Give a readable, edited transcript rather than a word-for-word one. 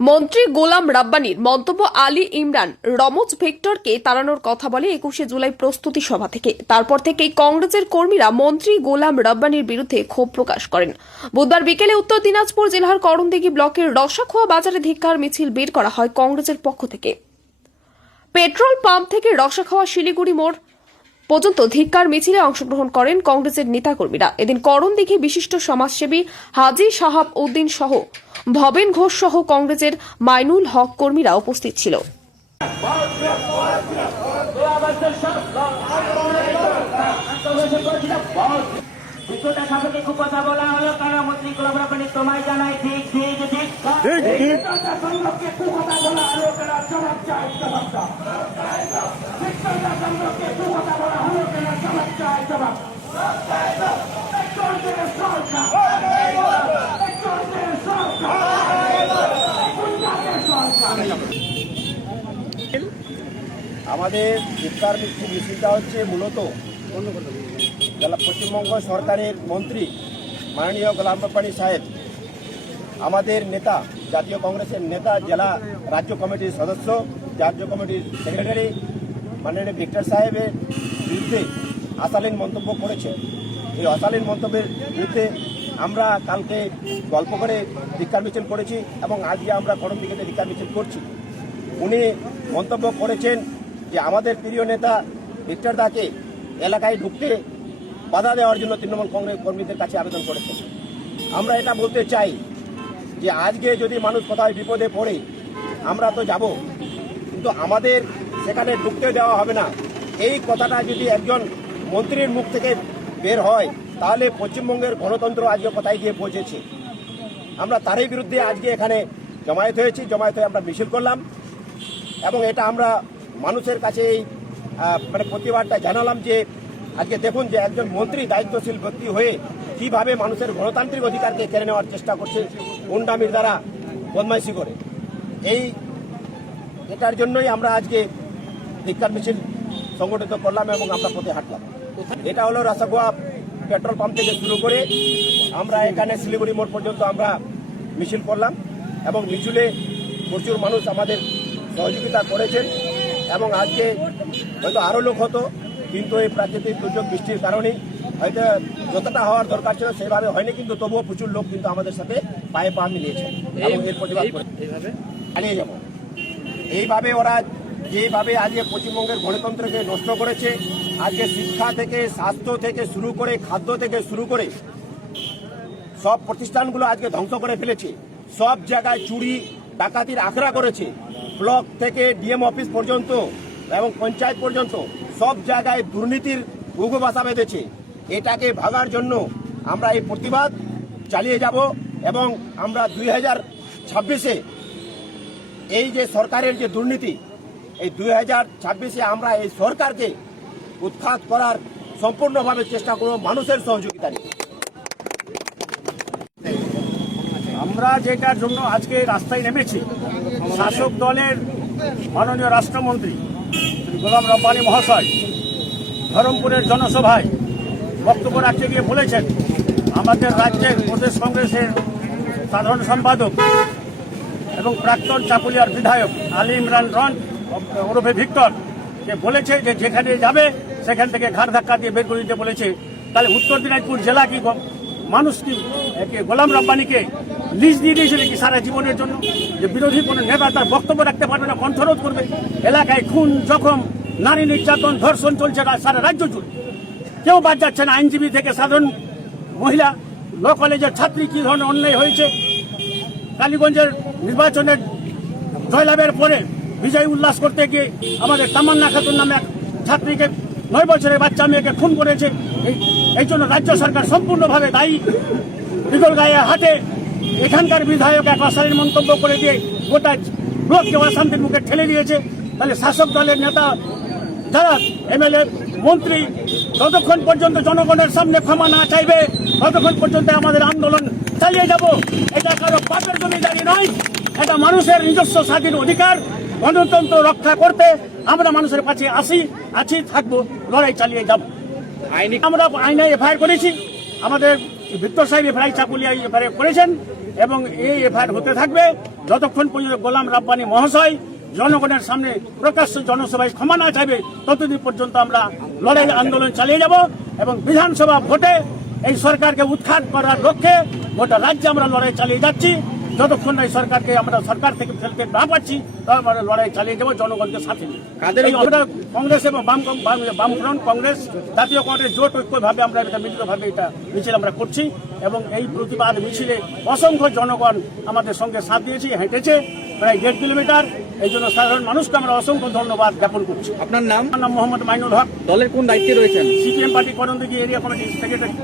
মন্ত্রী গোলাম রাব্বানির মন্তব্য আলী ইমরান রমজ ভিক্টরকে তাড়ানোর কথা বলে ২১শে জুলাই প্রস্তুতি সভা থেকে। তারপর থেকেই কংগ্রেসের কর্মীরা মন্ত্রী গোলাম রাব্বানির বিরুদ্ধে ক্ষোভ প্রকাশ করেন। বুধবার বিকেলে উত্তর দিনাজপুর জেলার করণদিঘি ব্লকের রসাখোয়া বাজারে ধিক্কার মিছিল বের করা হয় কংগ্রেসের পক্ষ থেকে। পেট্রোল পাম্প থেকে রসাখোয়া শিলিগুড়ি মোড় পর্যন্ত ধিক্কার মিছিলে অংশগ্রহণ করেন কংগ্রেসের নেতাকর্মীরা। এদিন করণদিঘি বিশিষ্ট সমাজসেবী হাজী সাহাব উদ্দিন সহ ভবেন ঘোষ সহ কংগ্রেসের মাইনুল হক কর্মীরা উপস্থিত ছিল। কথা বলা হলো কারণ মন্ত্রী গোলাম রাব্বানি তোমায় জানাই ঠিক ঠিক ঠিক আমাদের ধিক্কার মিছিলটা হচ্ছে মূলত পশ্চিমবঙ্গ সরকারের মন্ত্রী মাননীয় গোলাম রাব্বানি সাহেব, আমাদের নেতা, জাতীয় কংগ্রেসের নেতা, জেলা রাজ্য কমিটির সদস্য, রাজ্য কমিটির সেক্রেটারি মাননীয় ভিক্টর সাহেবের বিরুদ্ধে অশালীন মন্তব্য করেছে। এই অশালীন মন্তব্যের বিরুদ্ধে আমরা কালকে গল্প করে ধিক্কার মিছিল করেছি এবং আজকে আমরা করণদিঘিতে ধিক্কার মিছিল করছি। উনি মন্তব্য করেছেন যে আমাদের প্রিয় নেতা ভিক্টর দাকে এলাকায় ঢুকতে বাধা দেওয়ার জন্য তৃণমূল কংগ্রেস কর্মীদের কাছে আবেদন করেছেন। আমরা এটা বলতে চাই যে আজকে যদি মানুষ কোথায় বিপদে পড়ে আমরা তো যাব, কিন্তু আমাদের সেখানে ঢুকতে দেওয়া হবে না। এই কথাটা যদি একজন মন্ত্রীর মুখ থেকে বের হয় তাহলে পশ্চিমবঙ্গের গণতন্ত্র আজকে কোথায় গিয়ে পৌঁছেছে। আমরা তারই বিরুদ্ধে আজকে এখানে জমায়েত হয়েছি। জমায়েত হয়ে আমরা মিছিল করলাম এবং এটা আমরা মানুষের কাছে এই প্রতিবাদটা জানালাম যে আজকে দেখুন যে একজন মন্ত্রী দায়িত্বশীল ব্যক্তি হয়ে কিভাবে মানুষের গণতান্ত্রিক অধিকারকে কেড়ে নেওয়ার চেষ্টা করছে গুন্ডামির দ্বারা, বদমাইশি করে। এটার জন্যই আমরা আজকে ধিক্কার মিছিল সংগঠিত করলাম এবং আমরা পথে হাঁটলাম। এটা হলো রসাখোয়া পেট্রোল পাম্প থেকে শুরু করে আমরা এখানে শিলিগুড়ি মোড় পর্যন্ত আমরা মিছিল করলাম এবং মিছিলে প্রচুর মানুষ আমাদের সহযোগিতা করেছেন এবং আজকে হয়তো আরও লোক হতো, কিন্তু এই প্রাকৃতিক দুর্যোগ বৃষ্টির কারণেই হয়তো যতটা হওয়ার দরকার ছিল সেভাবে হয়নি, কিন্তু তবুও প্রচুর লোক কিন্তু আমাদের সাথে পায়ে পা মিলিয়েছে এবং এর প্রতিবাদ করে চালিয়ে যাব। এইভাবে ওরা যেভাবে আজকে পশ্চিমবঙ্গের গণতন্ত্রকে নষ্ট করেছে, আজকে শিক্ষা থেকে, স্বাস্থ্য থেকে শুরু করে, খাদ্য থেকে শুরু করে সব প্রতিষ্ঠানগুলো আজকে ধ্বংস করে ফেলেছে। সব জায়গায় চুরি ডাকাতির আখড়া করেছে। ব্লক থেকে ডিএম অফিস পর্যন্ত এবং পঞ্চায়েত পর্যন্ত সব জায়গায় দুর্নীতির উগ্র বাসা বেঁধেছে। এটাকে ভাগার জন্য আমরা এই প্রতিবাদ চালিয়ে যাব এবং আমরা 2026-এ এই যে সরকারের যে দুর্নীতি, এই 2026-এ আমরা এই সরকারকে উৎখাত করার সম্পূর্ণভাবে চেষ্টা করব মানুষের সহযোগিতা নিয়ে। আমরা যেটার জন্য আজকে রাস্তায় নেমেছি, শাসক দলের মাননীয় রাষ্ট্রমন্ত্রী শ্রী গোলাম রাব্বানি মহাশয় ধরমপুরের জনসভায় বক্তব্য রাখতে গিয়ে বলেছেন আমাদের রাজ্যের প্রদেশ কংগ্রেসের সাধারণ সম্পাদক এবং প্রাক্তন চাকুলিয়ার বিধায়ক আলী ইমরান রন ওরফে ভিক্টর যে বলেছে যে যেখানে যাবে সেখান থেকে ঘাড় ধাক্কা দিয়ে বের করে দিতে বলেছে। তাহলে উত্তর দিনাজপুর জেলা কি মানুষ কি গোলাম রাব্বানিকে লিজ দিয়ে দিয়েছিল কি সারা জীবনের জন্য, যে বিরোধী কোনো নেতা তার বক্তব্য রাখতে পারবে না, কণ্ঠরোধ করবে? এলাকায় খুন, জখম, নারী নির্যাতন, ধর্ষণ চলছে সারা রাজ্য জুড়ে, কেউ বাদ যাচ্ছে না। আইনজীবী থেকে সাধারণ মহিলা, ল কলেজের ছাত্রী কি ধরনের অন্যায় হয়েছে। কালীগঞ্জের নির্বাচনের জয়লাভের পরে বিজয় উল্লাস করতে গিয়ে আমাদের তামান্না খাতুন নামে এক ছাত্রীকে 9 বছরের বাচ্চা মেয়েকে খুন করেছে। এই জন্য রাজ্য সরকার সম্পূর্ণভাবে দায়ী। বিগলগাঁয়ে হাটে এখানকার বিধায়ক এক অশালীন মন্তব্য করে দিয়ে গোটা ব্লককে অশান্তির মুখে ঠেলে দিয়েছে। তাহলে শাসক দলের নেতা যারা এমএলএ মন্ত্রী ততক্ষণ পর্যন্ত জনগণের সামনে ক্ষমা না চাইবে ততক্ষণ পর্যন্ত আমাদের আন্দোলন চালিয়ে যাব। এটা কারো পাপের জমিদারি নয়, এটা মানুষের নিজস্ব স্বাধীন অধিকার। গণতন্ত্র রক্ষা করতে আমরা মানুষের কাছে আছি, থাকবো, লড়াই চালিয়ে যাব। আমরা আইনে এফআইআর করেছি, আমাদের ভিক্টর সাহেব এফআইআর চাকুলিয়া এফআইআর করেছেন এবং এই এফআইআর হতে থাকবে যতক্ষণ পর্যন্ত গোলাম রাব্বানী মহাশয় জনগণের সামনে প্রকাশ্য জনসভায় ক্ষমা না চাইবে ততদিন পর্যন্ত আমরা লড়াই আন্দোলন চালিয়ে যাব এবং বিধানসভা ভোটে এই সরকারকে উৎখাত করার লক্ষ্যে গোটা রাজ্যে আমরা লড়াই চালিয়ে যাচ্ছি। যতক্ষণ না এই সরকারকে আমরা সরকার থেকে ফেলতে না পারছি তখন আমরা লড়াই চালিয়ে যাবো জনগণকে সাথে নিয়ে। আমরা কংগ্রেস এবং বামফ্রন্ট কংগ্রেস জাতীয় কংগ্রেস জোট ঐক্যভাবে আমরা এটা মিলিতভাবে এটা মিছিল আমরা করছি এবং এই প্রতিবাদ মিছিলে অসংখ্য জনগণ আমাদের সঙ্গে সাথ দিয়েছে, হেঁটেছে প্রায় 1.5 কিলোমিটার। এই জন্য সাধারণ মানুষকে আমরা অসংখ্য ধন্যবাদ জ্ঞাপন করছি। আপনার নাম? আমার নাম মোহাম্মদ মাইনুল হক, দলের কোন দায়িত্বে রয়েছেন? সিপিএম পার্টি করণদিঘি এরিয়া কমিটির সেক্রেটারি।